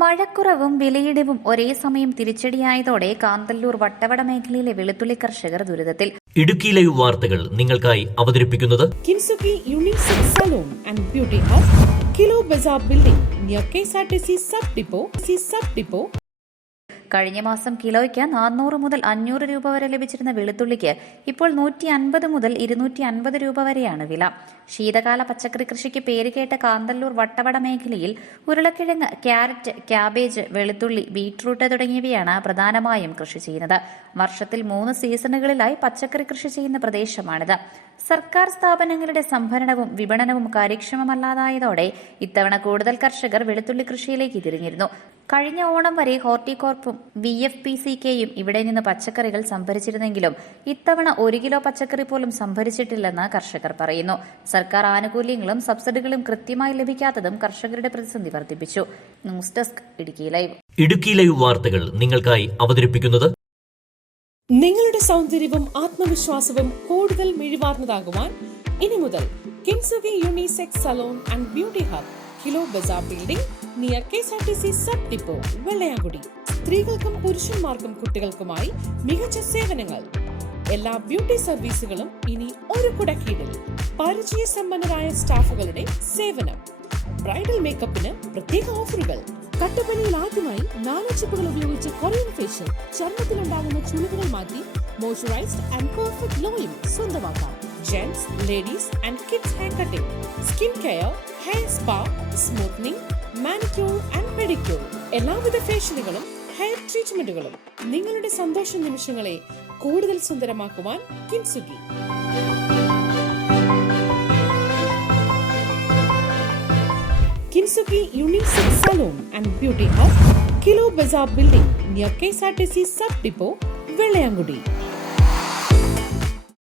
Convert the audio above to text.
മഴക്കുറവും വിലയിടിവും ഒരേ സമയം തിരിച്ചടിയായതോടെ കാന്തല്ലൂർ വട്ടവട മേഖലയിലെ വെളുത്തുള്ളി കർഷകർ ദുരിതത്തിൽ. ഇടുക്കി ലൈവ് വാർത്തകൾ നിങ്ങൾക്കായി അവതരിപ്പിക്കുന്നത് Kintsugi unisex salon and beauty hub, Kilo Bazar building near KSRTC sub depot. കഴിഞ്ഞ മാസം കിലോയ്ക്ക് 400 മുതൽ 500 രൂപ വരെ ലഭിച്ചിരുന്ന വെളുത്തുള്ളിക്ക് ഇപ്പോൾ 150 മുതൽ 250 രൂപ വരെയാണ് വില. ശീതകാല പച്ചക്കറി കൃഷിക്ക് പേരുകേട്ട കാന്തല്ലൂർ വട്ടവട മേഖലയിൽ ഉരുളക്കിഴങ്ങ്, ക്യാരറ്റ്, ക്യാബേജ്, വെളുത്തുള്ളി, ബീറ്റ്റൂട്ട് തുടങ്ങിയവയാണ് പ്രധാനമായും കൃഷി ചെയ്യുന്നത്. വർഷത്തിൽ 3 സീസണുകളിലായി പച്ചക്കറി കൃഷി ചെയ്യുന്ന പ്രദേശമാണിത്. സർക്കാർ സ്ഥാപനങ്ങളുടെ സംഭരണവും വിപണനവും കാര്യക്ഷമമല്ലാതായതോടെ ഇത്തവണ കൂടുതൽ കർഷകർ വെളുത്തുള്ളി കൃഷിയിലേക്ക് തിരിഞ്ഞിരുന്നു. കഴിഞ്ഞ ഓണം വരെ ഹോർട്ടികോർപ്പും VFPCKയും ഇവിടെ നിന്ന് പച്ചക്കറികൾ സംഭരിച്ചിരുന്നെങ്കിലും ഇത്തവണ 1 കിലോ പച്ചക്കറി പോലും സംഭരിച്ചിട്ടില്ലെന്ന് കർഷകർ പറയുന്നു. സർക്കാർ ആനുകൂല്യങ്ങളും സബ്സിഡികളും കൃത്യമായി ലഭിക്കാത്തതും കർഷകരുടെ പ്രതിസന്ധി വർദ്ധിപ്പിച്ചു. News desk Idukki live. Idukki live വാർത്തകൾ നിങ്ങൾക്കായി അവതരിപ്പിക്കുന്നത് നിങ്ങളുടെ സൗന്ദര്യവും ആത്മവിശ്വാസവും കൂടുതൽ മിഴിവാർന്നതാകുവാൻ ഇനി മുതൽ Kintsugi unisex salon and beauty hub, Kilo Bazar building near KSRTC sub depot, Vellayamkudi. സ്ത്രീകൾക്കും പുരുഷന്മാർക്കും കുട്ടികൾക്കുമായി മികച്ച സേവനങ്ങൾ. എല്ലാ ബ്യൂട്ടി സർവീസുകളും ഇനി ഒരു കുടക്കീഴിൽ. പരിചയസമ്പന്നരായ സ്റ്റാഫുകളുടെ സേവനം. ബ്രൈഡൽ മേക്കപ്പിന് പ്രത്യേക ഓഫറുകൾ. കട്ടപ്പനയിൽ ആദ്യമായി നാനോച്ചിപ്പുകൾ ഉപയോഗിച്ച് കൊറിയൻ ഫേഷ്യൽ, ചർമ്മത്തിലുണ്ടാകുന്ന ചുളിവുകൾ മാറ്റി മോയ്സ്ചറൈസ്ഡ് ആൻഡ് പെർഫെക്റ്റ് ഗ്ലോയും സ്വന്തമാക്കാം. Gents, ladies and kids hair cutting, skin care, hair spa, smoothening, manicure and pedicure. എല്ലാവിധ ഫേഷ്യലുകളും ഹെയർ ട്രീറ്റ്മെന്റുകളും. നിങ്ങളുടെ സന്തോഷ നിമിഷങ്ങളെ കൂടുതൽ സുന്ദരമാക്കുവാൻ Kintsugi. Kintsugi unisex salon and beauty hub, Kilo Bazar building near KSRTC sub depot, Vellayamkudi.